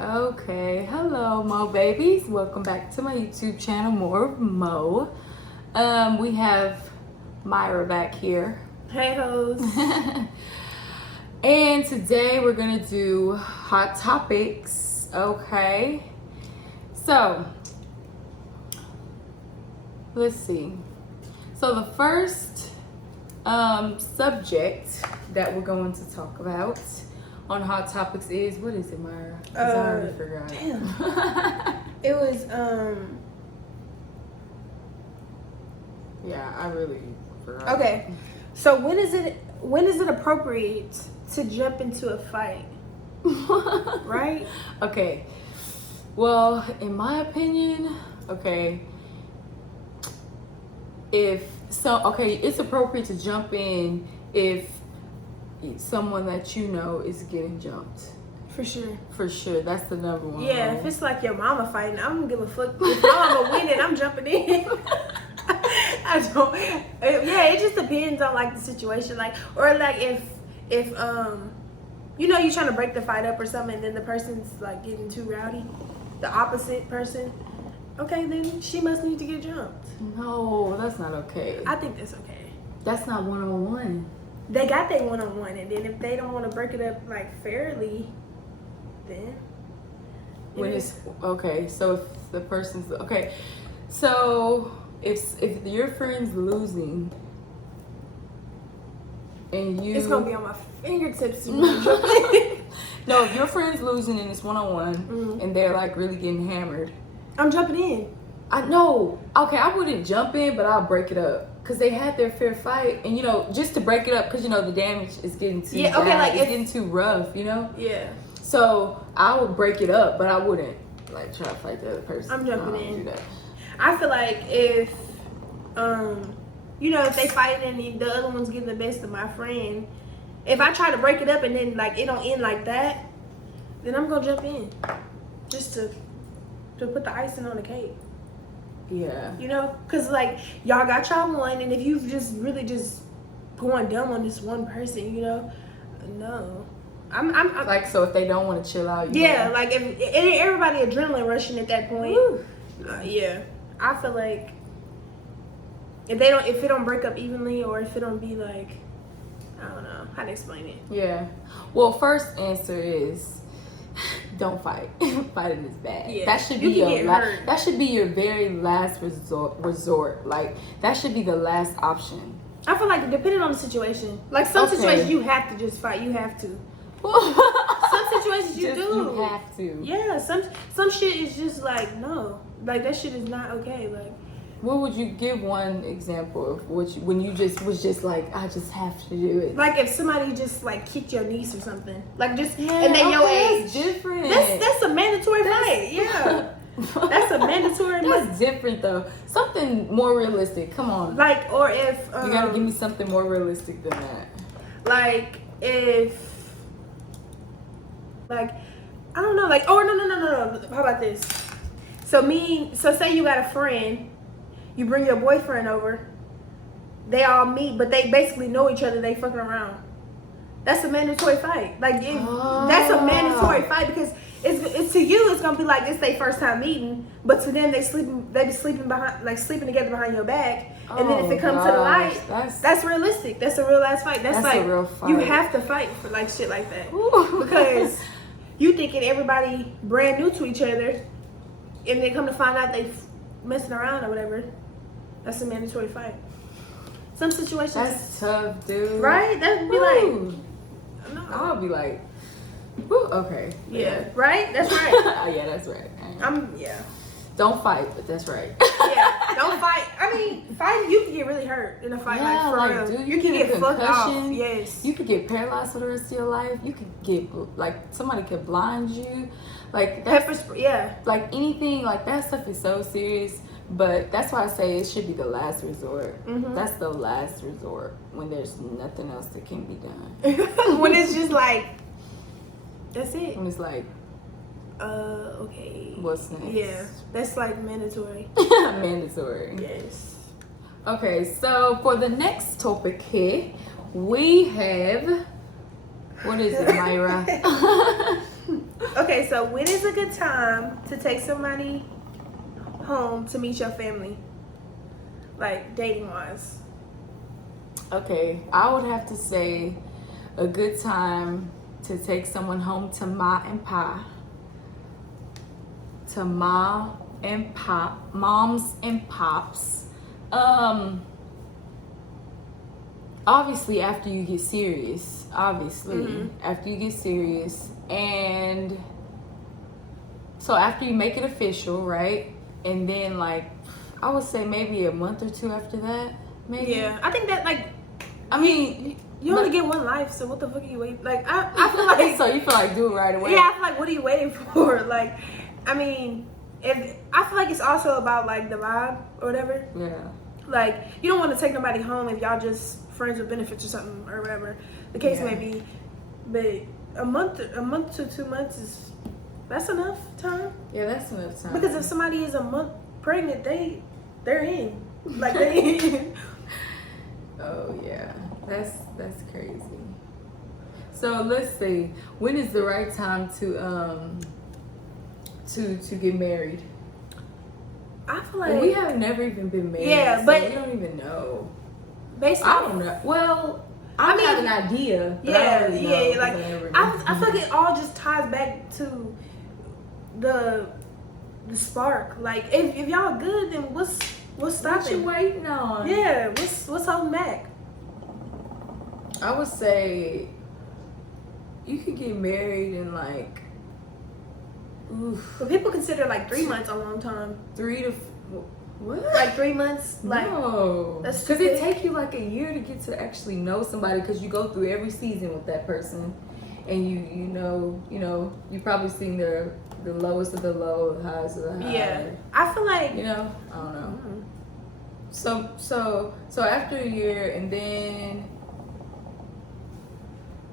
Okay, hello, Mo babies. Welcome back to my YouTube channel, More-of-Moe. We have Myra back here. Hey hoes. And today we're gonna do hot topics. Okay. So, let's see. So the first subject that we're going to talk about on Hot Topics is, what is it, Myra? 'Cause I already forgot. Damn. It was Yeah, I really forgot. okay. So when is it appropriate to jump into a fight? Right? Okay. Well, in my opinion, okay, it's appropriate to jump in if someone that you know is getting jumped. For sure. For sure, that's the number one. Yeah, rule. if it's like your mama fighting, I don't give a fuck. If my mama winning, I'm jumping in. I don't. Yeah, it just depends on like the situation, like or like if you know you're trying to break the fight up or something, and then the person's like getting too rowdy, the opposite person. Okay, then she must need to get jumped. No, that's not okay. I think that's okay. That's not one-on-one. They got their one-on-one, and then if they don't want to break it up like fairly, then When it's okay, so if the person's okay, so if your friend's losing and you, it's gonna be on my fingertips. no, if your friend's losing and it's one-on-one and they're like really getting hammered, I'm jumping in. I know. Okay, I wouldn't jump in, but I'll break it up. Because they had their fair fight. And, just to break it up, because, the damage is getting too bad. like it's getting too rough, Yeah. So, I would break it up, but I wouldn't, like, try to fight the other person. I'm jumping No, I don't in. do that. I feel like if, if they fight and the other one's getting the best of my friend, if I try to break it up and then, like, it don't end like that, then I'm going to jump in. Just to put the icing on the cake. Yeah. Because, like, y'all got y'all one, and if you've just really just going dumb on this one person, no. I'm Like, so if they don't want to chill out, yeah, like, if everybody adrenaline rushing at that point, yeah. I feel like if it don't break up evenly, or if it don't be like, I don't know how to explain it. Yeah. Well, first answer is don't fight. Fighting is bad. Yeah. That should be You can get hurt. that should be your very last resort. Like that should be the last option. I feel like depending on the situation, like some Okay. situations you have to just fight. You have to. Some situations you do. You have to. Yeah. Some shit is just like no. Like that shit is not okay. Like. What would you give one example of when you just was just like, I just have to do it? Like if somebody just like kicked your niece or something, like just Yeah, and then your okay, age. that's different. That's a mandatory fight. Yeah. That's a mandatory. That's different though. Something more realistic. Come on. Like or if You gotta give me something more realistic than that. like if like I don't know, like no. How about this? So say you got a friend, you bring your boyfriend over, they all meet, but they basically know each other, they fucking around. That's a mandatory fight. Like that's a mandatory fight because it's to you it's gonna be like it's their first time meeting, but to them they be sleeping together behind your back. And then if it comes to the light, that's realistic. That's a real ass fight. That's like a real fight. You have to fight for like shit like that. Ooh. Because you thinking everybody brand new to each other, and they come to find out they messing around or whatever. That's a mandatory fight. Some situations. That's tough, dude. Right? That'd be like. No. I'll be like, whew, okay. Yeah. Right? That's right. Yeah, that's right. Yeah. Don't fight, but that's right. Yeah. Don't fight. I mean, fighting, you can get really hurt in a fight. Yeah, like, for real. dude, you can get fucked off. Yes. You could get paralyzed for the rest of your life. You could get, like, somebody could blind you. Like, Pepper spray. Yeah. Like, anything, like, that stuff is so serious. But that's why I say it should be the last resort. Mm-hmm. That's the last resort when there's nothing else that can be done. When it's just like, that's it. When it's like, okay. what's next? Yeah, that's like mandatory. Mandatory. Yes. Okay, so for the next topic here, we have, what is it, Myra? Okay, so when is a good time to take somebody home to meet your family? Like dating wise. Okay, I would have to say a good time to take someone home to Ma and Pa. To Ma and Pop, moms and pops. Obviously after you get serious. After you get serious. And so after you make it official, right? And then like I would say maybe a month or two after that. Maybe. Yeah, I think that like I mean, you only get one life, so what the fuck are you waiting? Like I feel like so you feel like do it right away. Yeah, I feel like what are you waiting for? Like, I mean, if I feel like it's also about like the vibe or whatever. Yeah. Like you don't want to take nobody home if y'all just friends with benefits or something or whatever the case may be. But a month to 2 months that's enough time. Yeah, that's enough time. Because if somebody is a month pregnant, they're in. Like they. Oh yeah, that's crazy. So let's see, when is the right time to get married? I feel like we have never even been married. Yeah, so but we don't even know. Based I off, don't know. Well, I have an idea. But I don't really know, like I feel like it all just ties back to the spark. Like if y'all good, then what's stopping? What you waiting on? Yeah, what's holding back? I would say you could get married in like, But people consider like 3 months a long time. 3 to what? Like 3 months? Like no, that's because it take you like a year to get to actually know somebody. Because you go through every season with that person, and you know you probably seen the lowest of the low, the highest of the high. Yeah, I feel like I don't know. So after a year, and then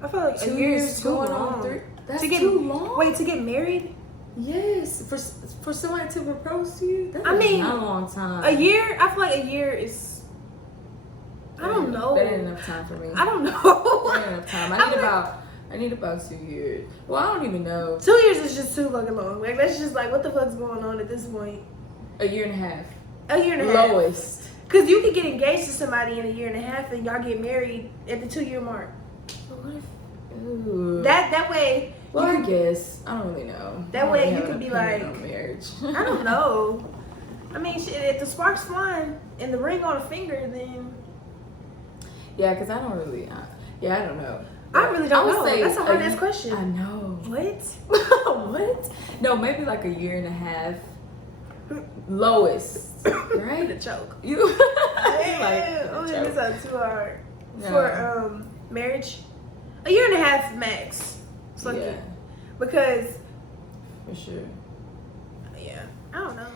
I feel like 2 a year years is too going on long. 3. That's to get, too long. Wait, to get married? Yes, for somebody to propose to you, that's I mean, not a long time. A year? I feel like a year is. I don't know. That ain't enough time for me. I don't know. That ain't enough time. I need about 2 years. Well, I don't even know. 2 years is just too fucking long. Like that's just like what the fuck's going on at this point? A year and a half. A year and a half. Lowest. Cause you could get engaged to somebody in a year and a half, and y'all get married at the 2 year mark. But what if? Ooh. That way. Well, I guess I don't really know. That way you could be like, on marriage. I don't know. I mean, shit, if the spark's flying and the ring on a finger, then. Yeah, because I don't really. I don't know. I really don't would know. say That's a hard ass question. I know. What? What? No, maybe like a year and a half. Lowest, right? The choke. You Yeah, like this is too hard No. for marriage. A year and a half max. Fuck yeah, it. Because for sure. yeah, I don't know.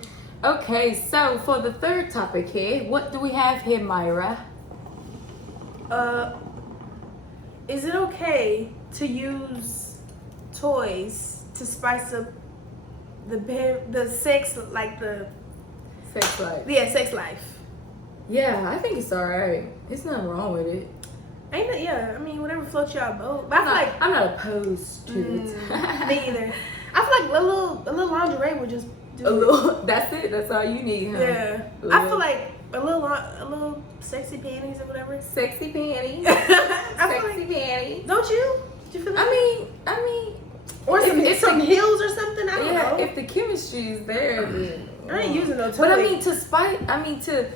Okay, so for the third topic here, what do we have here, Myra? Is it okay to use toys to spice up the sex, like the Sex life. sex life? Yeah, I think it's alright. It's nothing wrong with it. Ain't it? Yeah, I mean, whatever floats y'all boat. But I feel like I'm not opposed to it. me either. I feel like a little lingerie would just do A little. That's it. That's all you need, huh? Yeah, I feel like a little sexy panties or whatever. Sexy panties. I feel Sexy like, panties. don't you? Do you feel that? I mean, or if some heels or something. I don't know. if the chemistry is there, then I ain't using no toy. But I mean, to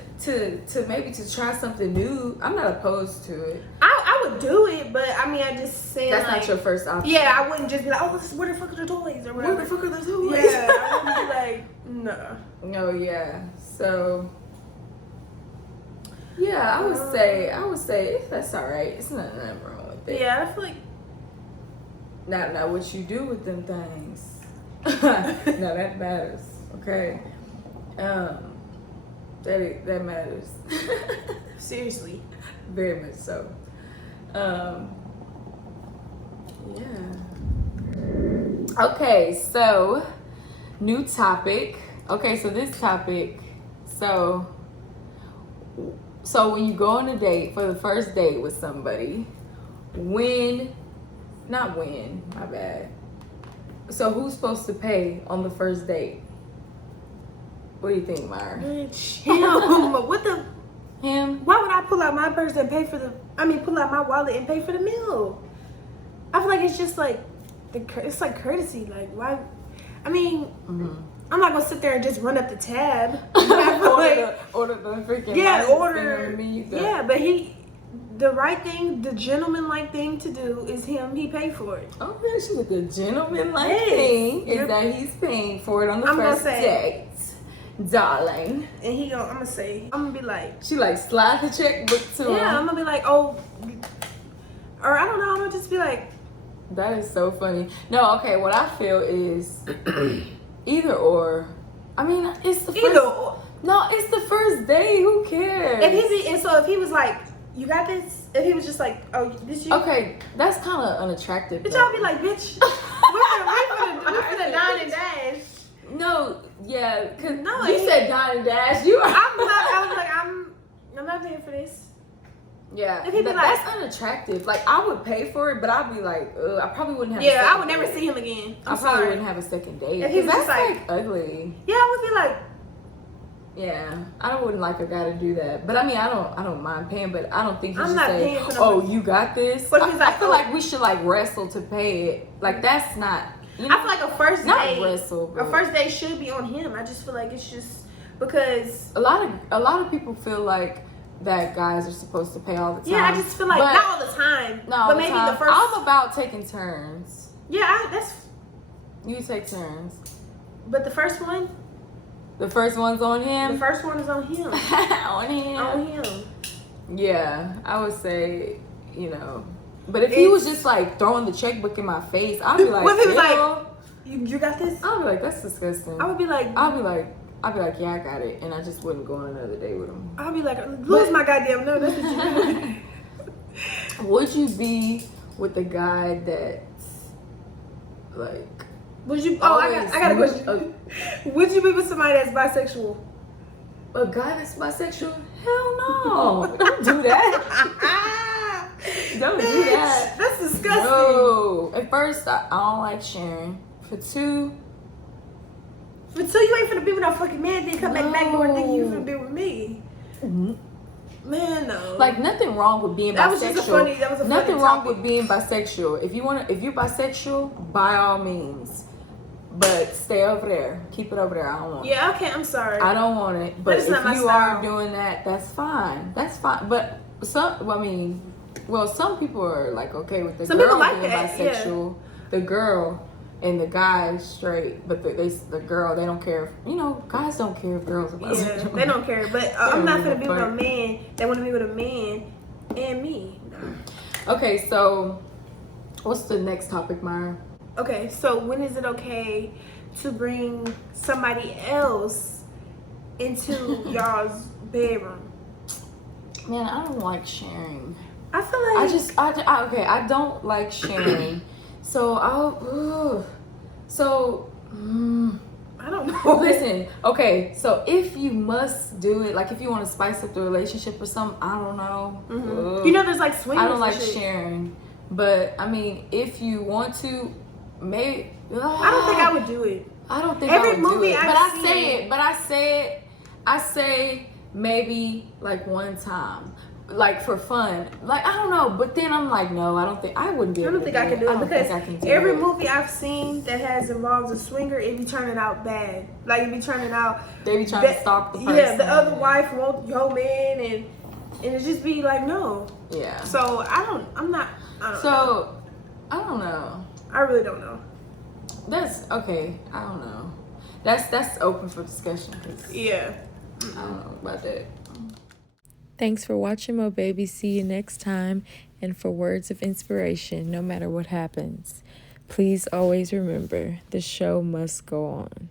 maybe to try something new, I'm not opposed to it. I would do it, but I mean, I just saying That's like, not your first option. Yeah, I wouldn't just be like, oh, where the fuck are the toys or whatever. Where the fuck are the toys? Yeah, I wouldn't be like, no. No, yeah. So, yeah, I would say that's all right. It's nothing wrong with it. Yeah, I feel like. Now what you do with them things. Now that matters. Okay. That matters. Seriously. Very much so. Yeah. Okay, so new topic. Okay, so this topic. So when you go on a date for the first date with somebody, So who's supposed to pay on the first date? What do you think, Myra? Bitch, him. What the? Him? Why would I pull out my purse and pay for pull out my wallet and pay for the meal? I feel like it's just like, it's like courtesy. Like, why? I mean, I'm not gonna sit there and just run up the tab. Order the freaking menu. Yeah, but the right thing, the gentleman-like thing to do is he paid for it. Okay, she's like a gentleman-like thing is that he's paying for it on the first date. Darling. And I'm gonna be like, she like slide the checkbook to him. Yeah, I'm gonna be like, oh, or I don't know, I'm gonna just be like, that is so funny. No, okay, what I feel is either or. I mean, it's the first. No, it's the first day. Who cares? If he was like, you got this. If he was just like, oh, this you. Okay, that's kind of unattractive. But y'all be like, bitch, we're gonna dine and dash. No, yeah, cause you said dine and dash. I'm not paying for this. Yeah, that's unattractive. Like, I would pay for it, but I'd be like, I probably wouldn't have. Yeah, I would never see him again. I probably wouldn't have a second date. If he was that's like ugly. Yeah, I would be like. Yeah, I wouldn't like a guy to do that. But I mean, I don't mind paying, but I don't think he should say, paying for "Oh, you got this." But I feel like we should like wrestle to pay it. Like, that's not. You know, I feel like a first date. Wrestle, a first date should be on him. I just feel like it's just because a lot of people feel like that guys are supposed to pay all the time. Yeah, I just feel like not all the time. But maybe the first. I'm about taking turns. Yeah, you take turns. But the first one. The first one's on him. The first one is on him. On him. On him. Yeah, I would say, you know. But if he was just like throwing the checkbook in my face, I'd be like, what if he was like, you got this? I'd be like, that's disgusting. I would be like, yeah, I got it, and I just wouldn't go on another date with him. I'd be like, lose my goddamn nerve. That's what you do. Would you be with a guy that's like? Would you? Oh, I got a question. Would you be with somebody that's bisexual? A guy that's bisexual? Hell no! Don't do that. Don't do that. That's disgusting. No. At first, I don't like sharing. For two, you ain't finna be with no fucking man. Then come back door and think you finna be with me. Mm-hmm. Man, no. Like, nothing wrong with being bisexual. That was a funny nothing wrong topic. with being bisexual. If you're bisexual, by all means. But stay over there. Keep it over there. I don't want it. Yeah, okay, I'm sorry. I don't want it. But if you are doing that, that's fine. That's fine. But some people are like okay with the girl being bisexual. Yeah. The girl and the guy is straight, but the girl, they don't care. You know, guys don't care if girls are bisexual. Yeah, they don't care. But I'm not gonna be with a man that want to be with a man and me. No. Okay, so what's the next topic, Myra? Okay, so when is it okay to bring somebody else into y'all's bedroom? Man, I don't like sharing. I feel like I don't like sharing. So I don't know. Listen, okay, so if you must do it, like if you want to spice up the relationship or something, I don't know. Mm-hmm. You know, there's like swingers. I don't like sharing, but I mean, if you want to. Maybe I don't think I would do it. I don't think every I would movie do it. I say maybe like one time, like for fun. Like I don't know, but then I'm like, no, I don't think I wouldn't be. I don't think I can do it because every movie I've seen that has involves a swinger, it be turning out bad. Like it be turning out. They be trying to stop the person. Yeah, the other wife won't your man, and it just be like no. Yeah. So I don't know. I don't know. I really don't know. That's okay. I don't know. That's open for discussion. Yeah. I don't know about that. Thanks for watching, Mo Baby. See you next time. And for words of inspiration, no matter what happens, please always remember the show must go on.